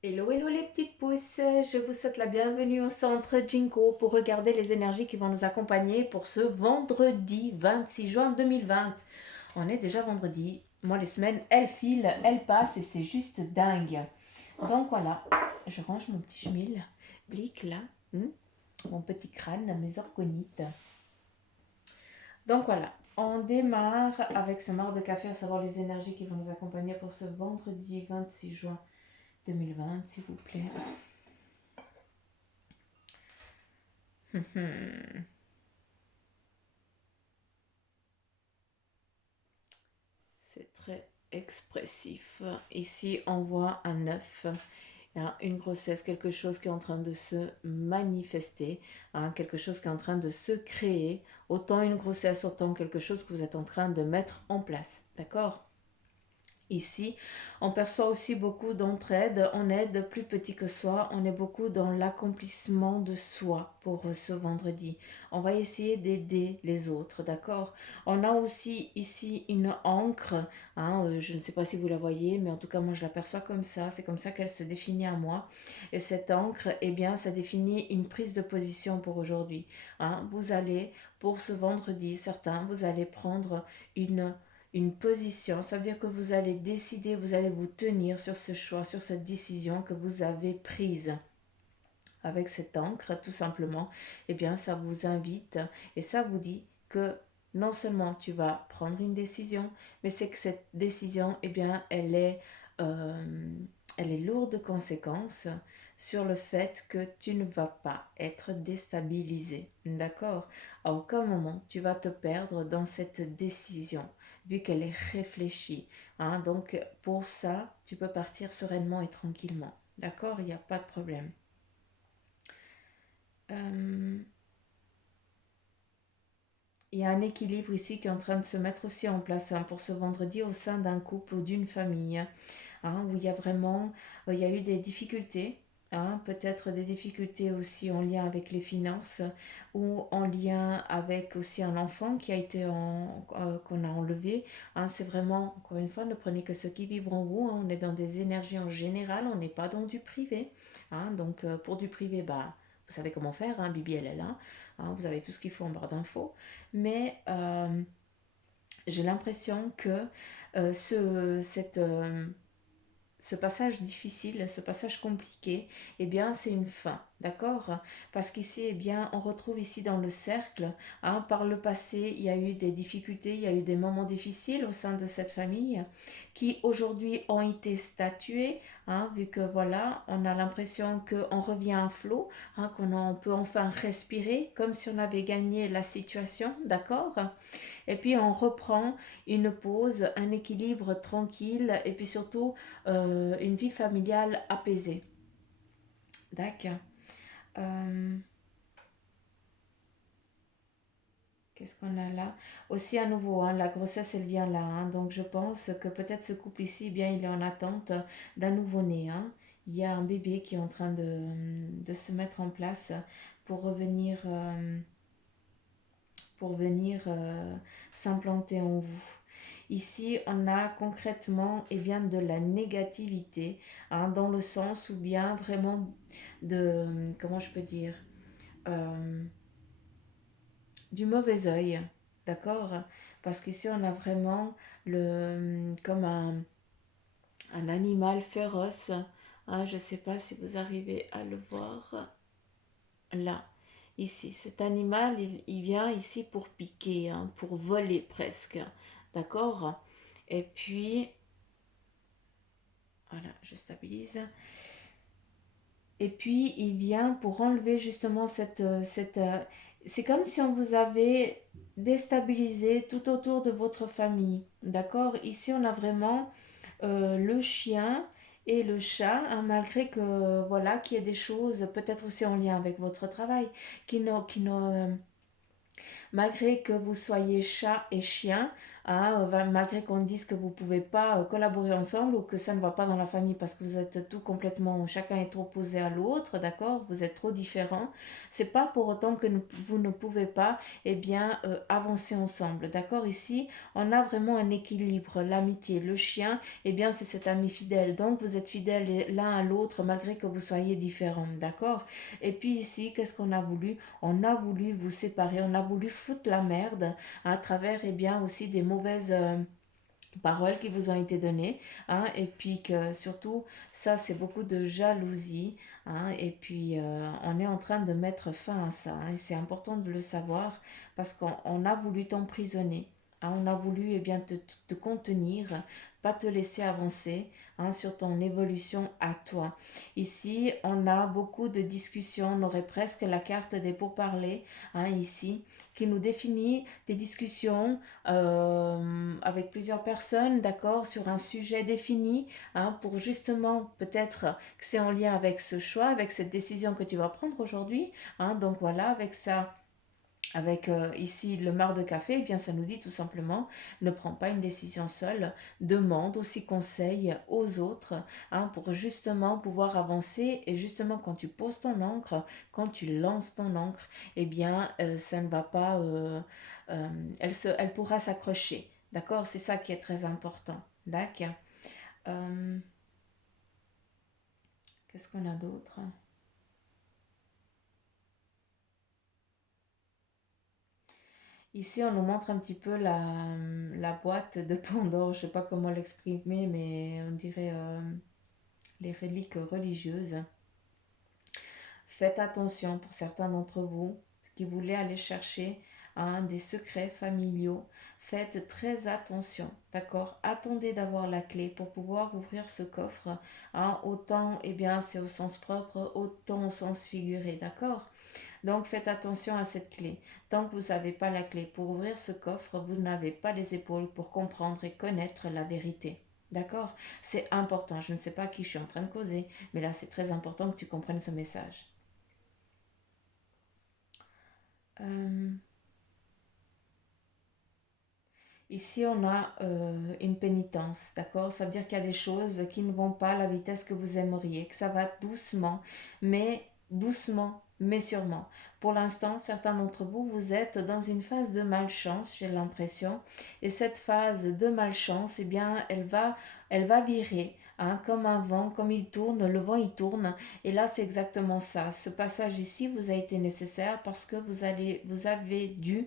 Hello, hello les petites pousses, je vous souhaite la bienvenue au centre Jinko pour regarder les énergies qui vont nous accompagner pour ce vendredi 26 juin 2020. On est déjà vendredi, moi les semaines elles filent, elles passent et c'est juste dingue. Donc voilà, je range mon petit schmil, blic là, mon petit crâne, mes orgonites. Donc voilà, on démarre avec ce marc de café, à savoir les énergies qui vont nous accompagner pour ce vendredi 26 juin 2020, s'il vous plaît. C'est très expressif. Ici, on voit un œuf, hein, une grossesse, quelque chose qui est en train de se manifester, hein, quelque chose qui est en train de se créer. Autant une grossesse, autant quelque chose que vous êtes en train de mettre en place. D'accord? Ici, on perçoit aussi beaucoup d'entraide, on aide plus petit que soi, on est beaucoup dans l'accomplissement de soi pour ce vendredi. On va essayer d'aider les autres, d'accord? On a aussi ici une encre, hein, je ne sais pas si vous la voyez, mais en tout cas moi je l'aperçois comme ça, c'est comme ça qu'elle se définit à moi. Et cette encre, eh bien, ça définit une prise de position pour aujourd'hui, hein. Vous allez, pour ce vendredi, certains, vous allez prendre une position, ça veut dire que vous allez décider, vous allez vous tenir sur ce choix, sur cette décision que vous avez prise. Avec cette encre, tout simplement, eh bien, ça vous invite et ça vous dit que non seulement tu vas prendre une décision, mais c'est que cette décision, eh bien, elle est lourde de conséquences sur le fait que tu ne vas pas être déstabilisé. D'accord? À aucun moment tu vas te perdre dans cette décision, vu qu'elle est réfléchie, hein. Donc, pour ça, tu peux partir sereinement et tranquillement. D'accord? Il n'y a pas de problème. Euh, il y a un équilibre ici qui est en train de se mettre aussi en place, hein, pour ce vendredi au sein d'un couple ou d'une famille, hein, où il y a vraiment, il y a eu des difficultés, hein, peut-être des difficultés aussi en lien avec les finances ou en lien avec aussi un enfant qui a été qu'on a enlevé, hein. C'est vraiment, encore une fois, ne prenez que ce qui vibre en vous, hein. On est dans des énergies en général, on n'est pas dans du privé, hein. Donc pour du privé, bah, vous savez comment faire, hein, Bibi elle est là, hein, vous avez tout ce qu'il faut en barre d'infos, mais j'ai l'impression que ce passage difficile, ce passage compliqué, eh bien, c'est une fin, d'accord? Parce qu'ici, eh bien, on retrouve ici dans le cercle, hein, par le passé, il y a eu des difficultés, il y a eu des moments difficiles au sein de cette famille qui aujourd'hui ont été statués, hein, vu que voilà, on a l'impression qu'on revient à flot, hein, on peut enfin respirer comme si on avait gagné la situation, d'accord? Et puis on reprend une pause, un équilibre tranquille et puis surtout une vie familiale apaisée. D'accord. Euh, Qu'est-ce qu'on a là? Aussi à nouveau, hein, la grossesse elle vient là, hein. Donc je pense que peut-être ce couple ici, eh bien il est en attente d'un nouveau-né, hein. Il y a un bébé qui est en train de se mettre en place pour revenir, pour venir s'implanter en vous. Ici, on a concrètement, eh bien, de la négativité, hein, dans le sens où bien vraiment de, comment je peux dire, euh, du mauvais œil, d'accord? Parce qu'ici, on a vraiment comme un animal féroce, hein. Je ne sais pas si vous arrivez à le voir là. Ici, cet animal, il vient ici pour piquer, hein, pour voler presque, d'accord? Et puis, voilà, je stabilise. Et puis, il vient pour enlever justement c'est comme si on vous avait déstabilisé tout autour de votre famille, d'accord? Ici, on a vraiment le chien et le chat, hein, malgré que, voilà, qu'il y ait des choses, peut-être aussi en lien avec votre travail, qui n'ont, malgré que vous soyez chat et chien, hein, malgré qu'on dise que vous ne pouvez pas collaborer ensemble ou que ça ne va pas dans la famille parce que vous êtes tout complètement, chacun est trop opposé à l'autre, d'accord? Vous êtes trop différents. C'est pas pour autant que vous ne pouvez pas, eh bien, avancer ensemble, d'accord? Ici, on a vraiment un équilibre, l'amitié. Le chien, eh bien, c'est cet ami fidèle. Donc, vous êtes fidèles l'un à l'autre malgré que vous soyez différents, d'accord? Et puis ici, qu'est-ce qu'on a voulu? On a voulu vous séparer, on a voulu foutre la merde à travers, eh bien, aussi des mauvaises paroles qui vous ont été données, hein, et puis que surtout, ça, c'est beaucoup de jalousie, hein, et puis on est en train de mettre fin à ça, hein, et c'est important de le savoir parce qu'on a voulu t'emprisonner, hein, on a voulu eh bien, te contenir, pas te laisser avancer, hein, sur ton évolution à toi. Ici, on a beaucoup de discussions, on aurait presque la carte des pourparlers, hein, ici, qui nous définit des discussions avec plusieurs personnes, d'accord, sur un sujet défini, hein, pour justement peut-être que c'est en lien avec ce choix, avec cette décision que tu vas prendre aujourd'hui, hein, donc voilà, avec ça. Avec ici le marc de café, eh bien ça nous dit tout simplement, ne prends pas une décision seule, demande aussi conseil aux autres, hein, pour justement pouvoir avancer. Et justement quand tu poses ton encre, quand tu lances ton encre, eh bien ça ne va pas, elle pourra s'accrocher. D'accord? C'est ça qui est très important. D'accord? Euh, Qu'est-ce qu'on a d'autre? Ici, on nous montre un petit peu la boîte de Pandore. Je ne sais pas comment l'exprimer, mais on dirait les reliques religieuses. Faites attention pour certains d'entre vous qui voulaient aller chercher, hein, des secrets familiaux. Faites très attention, d'accord? Attendez d'avoir la clé pour pouvoir ouvrir ce coffre, hein, autant, eh bien, c'est au sens propre, autant au sens figuré, d'accord? Donc faites attention à cette clé. Tant que vous n'avez pas la clé pour ouvrir ce coffre, vous n'avez pas les épaules pour comprendre et connaître la vérité. D'accord? C'est important. Je ne sais pas à qui je suis en train de causer, mais là c'est très important que tu comprennes ce message. Euh, Ici, on a une pénitence, d'accord? Ça veut dire qu'il y a des choses qui ne vont pas à la vitesse que vous aimeriez, que ça va doucement, mais sûrement. Pour l'instant, certains d'entre vous, vous êtes dans une phase de malchance, j'ai l'impression. Et cette phase de malchance, eh bien, elle va virer, hein, comme un vent, comme il tourne, le vent il tourne. Et là, c'est exactement ça. Ce passage ici vous a été nécessaire parce que vous avez dû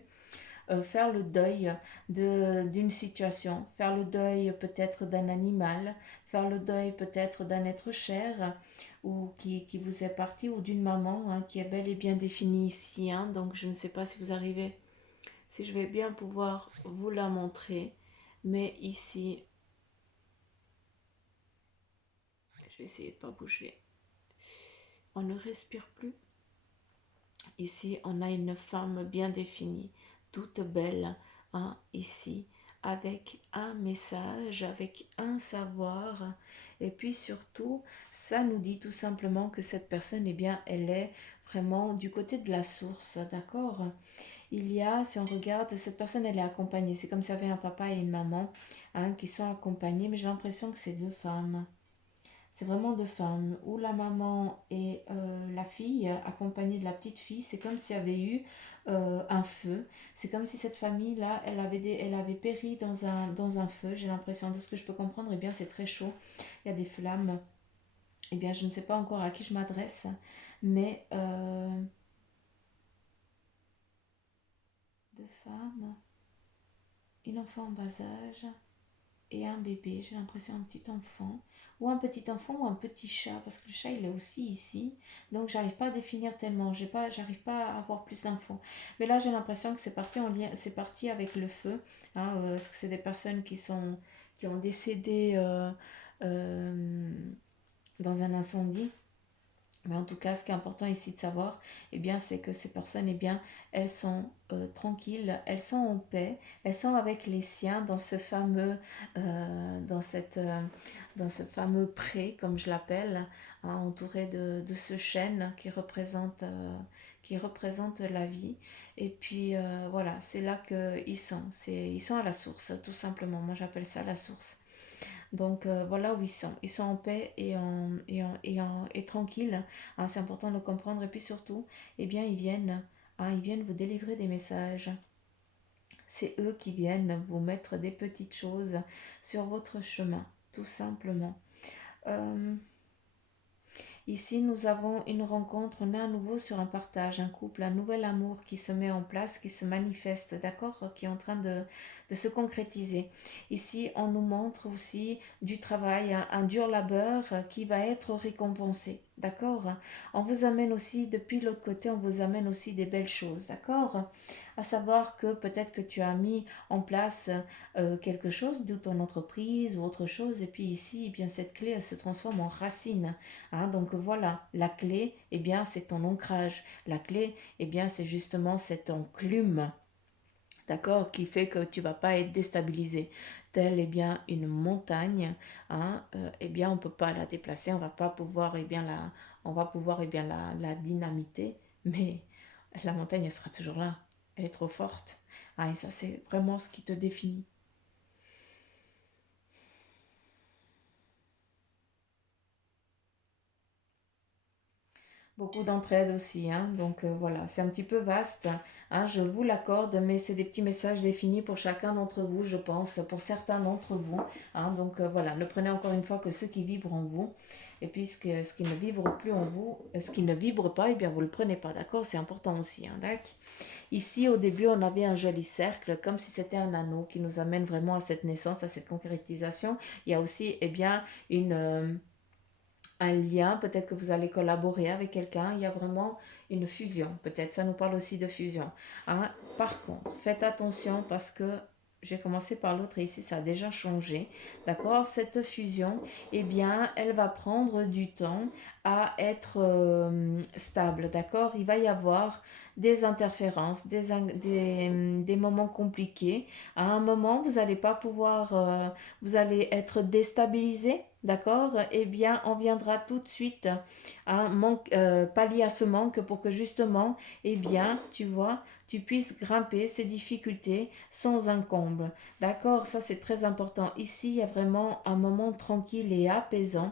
faire le deuil d'une situation, faire le deuil peut-être d'un animal, faire le deuil peut-être d'un être cher ou qui vous est parti ou d'une maman, hein, qui est bel et bien définie ici. Hein. Donc je ne sais pas si vous arrivez, si je vais bien pouvoir vous la montrer, mais ici, je vais essayer de ne pas bouger. On ne respire plus. Ici, on a une femme bien définie, toute belle, hein, ici, avec un message, avec un savoir. Et puis surtout, ça nous dit tout simplement que cette personne, eh bien, elle est vraiment du côté de la source, d'accord? Il y a, si on regarde, cette personne, elle est accompagnée. C'est comme s'il y avait un papa et une maman, hein, qui sont accompagnés, mais j'ai l'impression que c'est deux femmes. C'est vraiment deux femmes, où la maman et la fille, accompagnée de la petite fille, c'est comme s'il y avait eu un feu. C'est comme si cette famille-là, elle avait péri dans un feu. J'ai l'impression, de ce que je peux comprendre, eh bien c'est très chaud. Il y a des flammes. Eh bien, je ne sais pas encore à qui je m'adresse, mais deux femmes, une enfant en bas âge, et un bébé, j'ai l'impression un petit enfant, ou un petit enfant ou un petit chat, parce que le chat il est aussi ici, donc j'arrive pas à définir tellement, j'arrive pas à avoir plus d'infos. Mais là j'ai l'impression que c'est parti en lien, c'est parti avec le feu, hein, parce que c'est des personnes qui ont décédé euh, dans un incendie. Mais en tout cas, ce qui est important ici de savoir, eh bien, c'est que ces personnes, eh bien, elles sont tranquilles, elles sont en paix, elles sont avec les siens dans ce fameux, dans dans ce fameux pré, comme je l'appelle, hein, entouré de ce chêne qui représente la vie. Et puis voilà, c'est là qu'ils sont. Ils sont à la source, tout simplement. Moi, j'appelle ça la source. Donc voilà où ils sont. Ils sont en paix et tranquilles. Hein, c'est important de le comprendre. Et puis surtout, eh bien, ils viennent vous délivrer des messages. C'est eux qui viennent vous mettre des petites choses sur votre chemin, tout simplement. Euh, Ici, nous avons une rencontre, on est à nouveau sur un partage, un couple, un nouvel amour qui se met en place, qui se manifeste, d'accord, qui est en train de se concrétiser. Ici, on nous montre aussi du travail, un dur labeur qui va être récompensé, d'accord. On vous amène aussi, depuis l'autre côté, on vous amène aussi des belles choses, d'accord. À savoir que peut-être que tu as mis en place quelque chose, d'où ton entreprise ou autre chose, et puis ici, eh bien, cette clé, elle se transforme en racine. Hein, donc voilà, la clé, eh bien, c'est ton ancrage. La clé, eh bien, c'est justement cette enclume, d'accord, qui fait que tu vas pas être déstabilisé. Telle, eh bien, une montagne, hein, eh bien, on peut pas la déplacer, on va pas pouvoir, eh bien, on va pouvoir, eh bien, la dynamiter, mais la montagne, elle sera toujours là. Elle est trop forte. Ah, et ça, c'est vraiment ce qui te définit. Beaucoup d'entraide aussi, hein. Donc voilà, c'est un petit peu vaste, hein, je vous l'accorde, mais c'est des petits messages définis pour chacun d'entre vous, je pense, pour certains d'entre vous. Hein. Donc voilà, ne prenez encore une fois que ceux qui vibrent en vous, et puis ce qui ne vibre plus en vous, ce qui ne vibre pas, eh bien vous ne le prenez pas, d'accord. C'est important aussi, hein, d'accord. Ici, au début, on avait un joli cercle, comme si c'était un anneau qui nous amène vraiment à cette naissance, à cette concrétisation. Il y a aussi, eh bien, un lien, peut-être que vous allez collaborer avec quelqu'un, il y a vraiment une fusion, peut-être, ça nous parle aussi de fusion. Hein. Par contre, faites attention parce que j'ai commencé par l'autre et ici ça a déjà changé, d'accord. Cette fusion, eh bien, elle va prendre du temps à être stable, d'accord. Il va y avoir des interférences, des moments compliqués. À un moment, vous n'allez pas pouvoir, vous allez être déstabilisé, d'accord. Eh bien, on viendra tout de suite pallier à ce manque pour que justement, eh bien, tu vois, tu puisses grimper ces difficultés sans incombe. D'accord, ça c'est très important. Ici, il y a vraiment un moment tranquille et apaisant.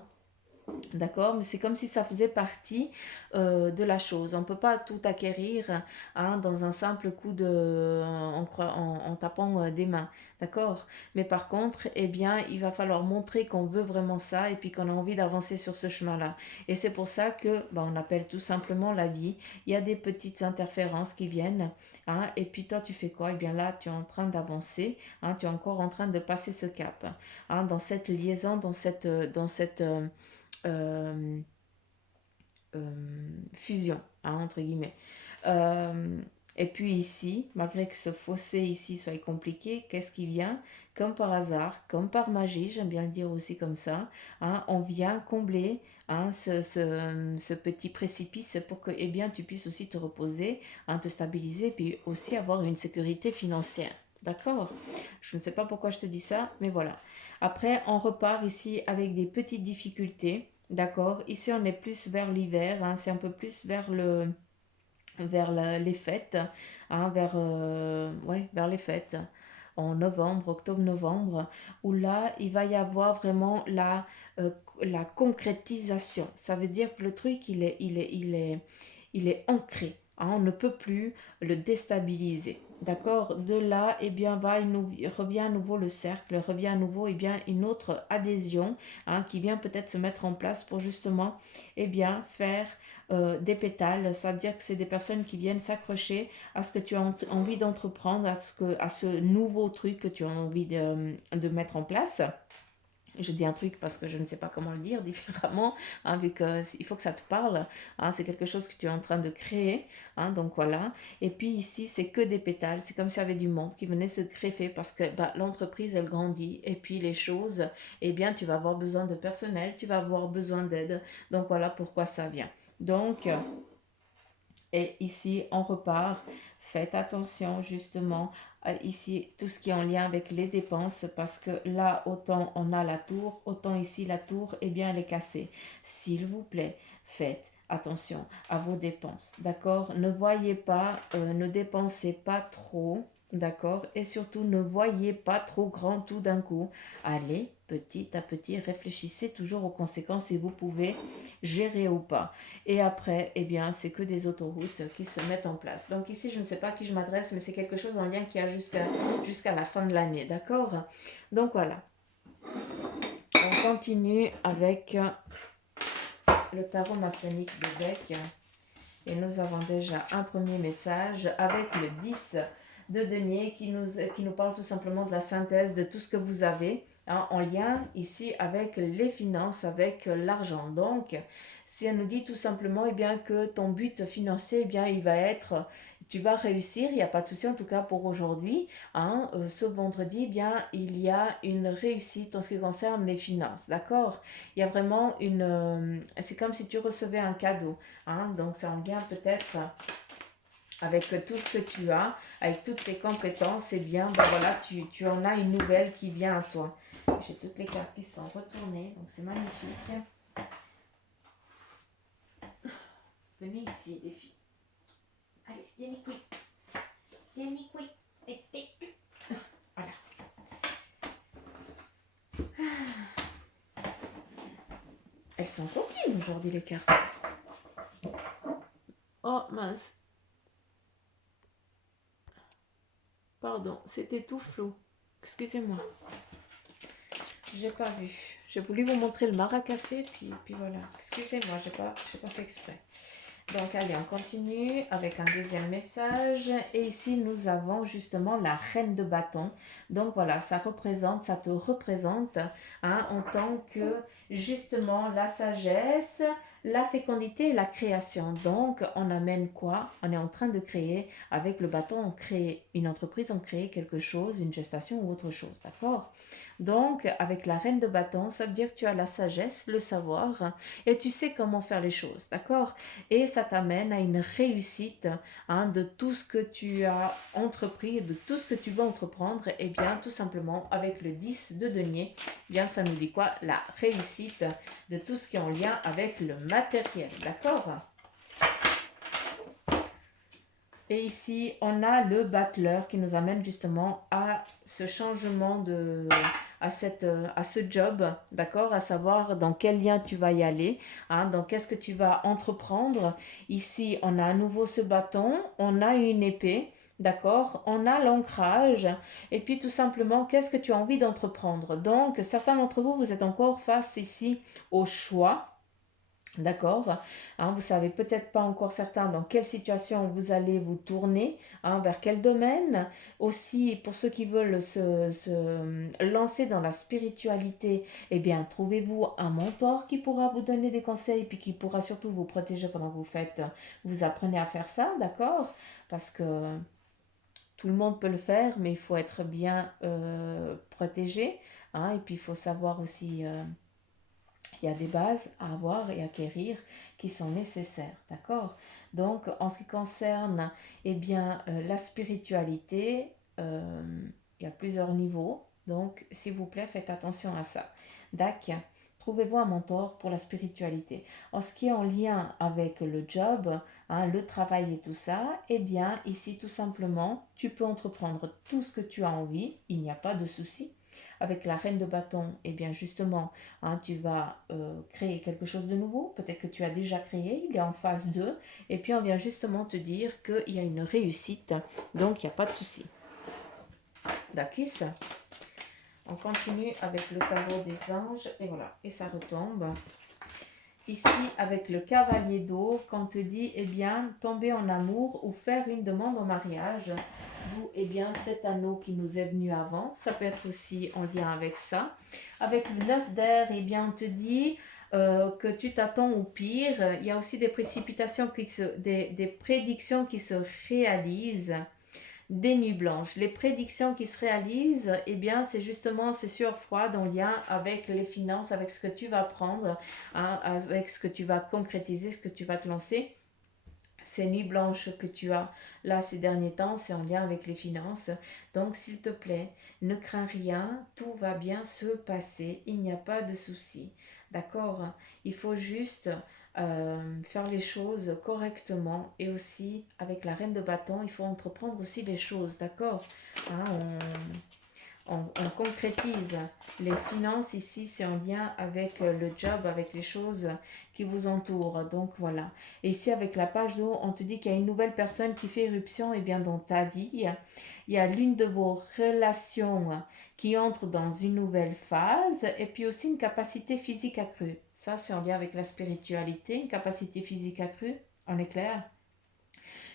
D'accord, mais c'est comme si ça faisait partie de la chose. On ne peut pas tout acquérir, hein, dans un simple coup en tapant des mains. D'accord. Mais par contre, eh bien, il va falloir montrer qu'on veut vraiment ça et puis qu'on a envie d'avancer sur ce chemin-là. Et c'est pour ça que on appelle tout simplement la vie. Il y a des petites interférences qui viennent. Hein, et puis toi, tu fais quoi? Eh bien là, tu es en train d'avancer. Hein, tu es encore en train de passer ce cap. Hein, dans cette liaison, euh, fusion, hein, entre guillemets. Euh, et puis ici, malgré que ce fossé ici soit compliqué, qu'est-ce qui vient? Comme par hasard, comme par magie, j'aime bien le dire aussi comme ça, hein, on vient combler, hein, ce petit précipice pour que, eh bien, tu puisses aussi te reposer, hein, te stabiliser, puis aussi avoir une sécurité financière. D'accord. Je ne sais pas pourquoi je te dis ça, mais voilà. Après, on repart ici avec des petites difficultés. D'accord. Ici, on est plus vers l'hiver, hein, c'est un peu plus les fêtes, hein, vers les fêtes, en novembre, octobre-novembre, où là, il va y avoir vraiment euh, la concrétisation. Ça veut dire que le truc, il est ancré, hein, on ne peut plus le déstabiliser. D'accord. De là, eh bien, revient à nouveau le cercle, revient à nouveau, eh bien, une autre adhésion, hein, qui vient peut-être se mettre en place pour justement, eh bien, faire des pétales. Ça veut dire que c'est des personnes qui viennent s'accrocher à ce que tu as envie d'entreprendre, à ce nouveau truc que tu as envie de mettre en place. Je dis un truc parce que je ne sais pas comment le dire différemment, hein, vu qu'il faut que ça te parle, hein, c'est quelque chose que tu es en train de créer, hein, donc voilà. Et puis ici, c'est que des pétales, c'est comme s'il y avait du monde qui venait se greffer parce que bah, l'entreprise, elle grandit, et puis les choses, eh bien, tu vas avoir besoin de personnel, tu vas avoir besoin d'aide, donc voilà pourquoi ça vient. Donc, et ici, on repart. Faites attention justement ici, tout ce qui est en lien avec les dépenses, parce que là, autant on a la tour, autant ici, la tour, eh bien, elle est cassée. S'il vous plaît, faites attention à vos dépenses, d'accord? Ne voyez pas, ne dépensez pas trop, d'accord? Et surtout, ne voyez pas trop grand tout d'un coup. Allez, petit à petit, réfléchissez toujours aux conséquences si vous pouvez gérer ou pas. Et après, eh bien, c'est que des autoroutes qui se mettent en place. Donc ici, je ne sais pas à qui je m'adresse, mais c'est quelque chose en lien qui a jusqu'à la fin de l'année, d'accord? Donc voilà, on continue avec le tarot maçonnique de Beck. Et nous avons déjà un premier message avec le 10 de denier qui nous parle tout simplement de la synthèse de tout ce que vous avez en lien ici avec les finances, avec l'argent. Donc, si elle nous dit tout simplement eh bien, que ton but financier, eh bien, il va être, tu vas réussir, il n'y a pas de souci en tout cas pour aujourd'hui. Ce vendredi, eh bien, il y a une réussite en ce qui concerne les finances, d'accord? Il y a vraiment c'est comme si tu recevais un cadeau. Donc ça en vient peut-être avec tout ce que tu as, avec toutes tes compétences, et bien ben voilà, tu en as une nouvelle qui vient à toi. J'ai toutes les cartes qui sont retournées, donc c'est magnifique. Venez ici les filles. Allez, viens Nicoui. Viens Nicoui. Voilà. Elles sont coquines aujourd'hui les cartes. Oh mince. Pardon, c'était tout flou. Excusez-moi. J'ai pas vu. J'ai voulu vous montrer le maracafé, puis voilà. Excusez-moi, j'ai pas fait exprès. Donc, allez, on continue avec un deuxième message. Et ici, nous avons justement la reine de bâton. Donc, voilà, ça te représente en tant que justement la sagesse, la fécondité et la création. Donc, on amène quoi? On est en train de créer, avec le bâton, on crée une entreprise, on crée quelque chose, une gestation ou autre chose, d'accord? Donc, avec la reine de bâton, ça veut dire que tu as la sagesse, le savoir et tu sais comment faire les choses, d'accord? Et ça t'amène à une réussite de tout ce que tu as entrepris, de tout ce que tu vas entreprendre. Et bien, tout simplement, avec le 10 de denier, bien, ça nous dit quoi? La réussite de tout ce qui est en lien avec le matériel, d'accord? Et ici, on a le battleur qui nous amène justement à ce changement à ce job, d'accord? À savoir dans quel lien tu vas y aller, dans qu'est-ce que tu vas entreprendre. Ici, on a à nouveau ce bâton, on a une épée, d'accord? On a l'ancrage, et puis tout simplement, qu'est-ce que tu as envie d'entreprendre? Donc, certains d'entre vous, vous êtes encore face ici au choix. D'accord. Vous savez peut-être pas encore certains dans quelle situation vous allez vous tourner, vers quel domaine. Aussi, pour ceux qui veulent se lancer dans la spiritualité, eh bien, trouvez-vous un mentor qui pourra vous donner des conseils, puis qui pourra surtout vous protéger pendant que vous apprenez à faire ça, d'accord? Parce que tout le monde peut le faire, mais il faut être bien protégé, et puis il faut savoir aussi il y a des bases à avoir et acquérir qui sont nécessaires, d'accord? Donc, en ce qui concerne eh bien, la spiritualité, il y a plusieurs niveaux. Donc, s'il vous plaît, faites attention à ça. Dac, trouvez-vous un mentor pour la spiritualité. En ce qui est en lien avec le job, le travail et tout ça, eh bien, ici, tout simplement, tu peux entreprendre tout ce que tu as envie. Il n'y a pas de souci. Avec la reine de bâton, eh bien justement, tu vas créer quelque chose de nouveau. Peut-être que tu as déjà créé, il est en phase 2. Et puis on vient justement te dire qu'il y a une réussite. Donc il n'y a pas de souci. D'accord. On continue avec le tarot des anges. Et voilà, et ça retombe. Ici, avec le cavalier d'eau, quand on te dit, eh bien, tomber en amour ou faire une demande en mariage, d'où, eh bien, cet anneau qui nous est venu avant, ça peut être aussi en lien avec ça. Avec le 9 d'air, eh bien, on te dit que tu t'attends au pire. Il y a aussi des précipitations des prédictions qui se réalisent. des nuits blanches. Les prédictions qui se réalisent, eh bien, c'est justement, c'est sur froid en lien avec les finances, avec ce que tu vas prendre, hein, avec ce que tu vas concrétiser, ce que tu vas te lancer. Ces nuits blanches que tu as là ces derniers temps, c'est en lien avec les finances. Donc, s'il te plaît, ne crains rien, tout va bien se passer, il n'y a pas de souci. D'accord? Il faut juste faire les choses correctement et aussi avec la reine de bâton, il faut entreprendre aussi les choses. D'accord? Hein, on concrétise les finances ici, c'est en lien avec le job, avec les choses qui vous entourent. Donc voilà. Et ici, avec la page d'eau, on te dit qu'il y a une nouvelle personne qui fait éruption et bien dans ta vie. Il y a l'une de vos relations qui entre dans une nouvelle phase et puis aussi une capacité physique accrue. Ça, c'est en lien avec la spiritualité, une capacité physique accrue. On est clair?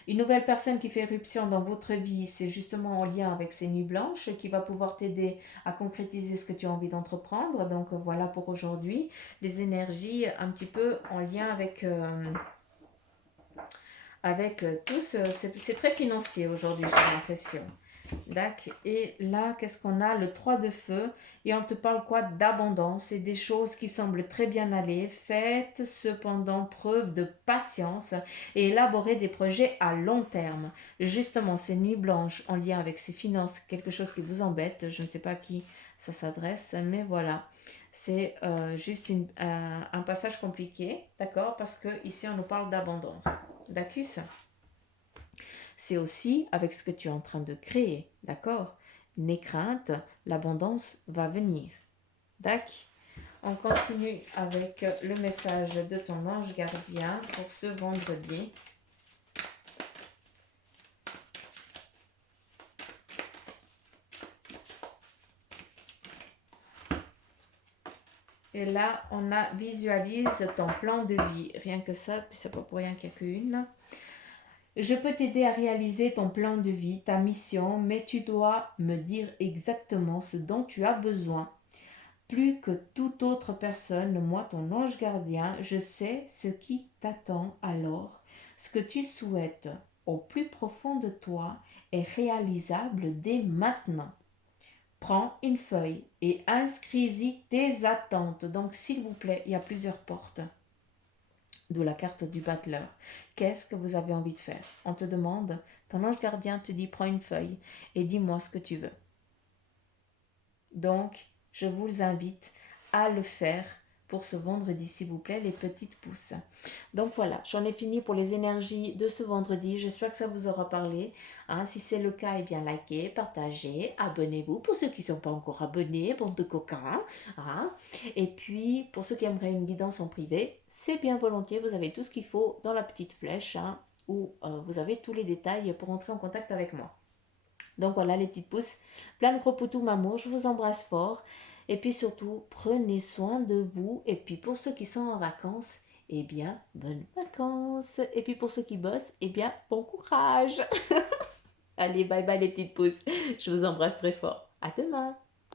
Une nouvelle personne qui fait éruption dans votre vie, c'est justement en lien avec ces nuits blanches qui va pouvoir t'aider à concrétiser ce que tu as envie d'entreprendre. Donc voilà pour aujourd'hui, les énergies un petit peu en lien avec tout ce... C'est très financier aujourd'hui, j'ai l'impression. D'accord. Et là, qu'est-ce qu'on a? Le 3 de feu. Et on te parle quoi? D'abondance et des choses qui semblent très bien aller. Faites cependant preuve de patience et élaborez des projets à long terme. Justement, ces nuits blanches en lien avec ces finances, quelque chose qui vous embête. Je ne sais pas à qui ça s'adresse, mais voilà. C'est juste un passage compliqué, d'accord? Parce que ici, on nous parle d'abondance. D'accord? C'est aussi avec ce que tu es en train de créer, d'accord? N'aie crainte, l'abondance va venir. D'accord? On continue avec le message de ton ange gardien pour ce vendredi. Et là, on a visualise ton plan de vie. Rien que ça, puis c'est pas pour rien qu'il n'y a qu'une. Je peux t'aider à réaliser ton plan de vie, ta mission, mais tu dois me dire exactement ce dont tu as besoin. Plus que toute autre personne, moi, ton ange gardien, je sais ce qui t'attend alors. Ce que tu souhaites au plus profond de toi est réalisable dès maintenant. Prends une feuille et inscris-y tes attentes. Donc, s'il vous plaît, il y a plusieurs portes. D'où la carte du battleur. Qu'est-ce que vous avez envie de faire? On te demande, ton ange gardien te dit, prends une feuille et dis-moi ce que tu veux. Donc, je vous invite à le faire pour ce vendredi, s'il vous plaît, les petites pousses. Donc voilà, j'en ai fini pour les énergies de ce vendredi. J'espère que ça vous aura parlé. Hein, si c'est le cas, eh bien, likez, partagez, abonnez-vous. Pour ceux qui ne sont pas encore abonnés, bande de coquins. Hein. Et puis, pour ceux qui aimeraient une guidance en privé, c'est bien volontiers. Vous avez tout ce qu'il faut dans la petite flèche hein, où vous avez tous les détails pour entrer en contact avec moi. Donc voilà les petites pousses, plein de gros poutous mamour, je vous embrasse fort. Et puis surtout, prenez soin de vous. Et puis pour ceux qui sont en vacances, eh bien, bonnes vacances. Et puis pour ceux qui bossent, eh bien, bon courage. Allez, bye bye les petites pousses. Je vous embrasse très fort. À demain.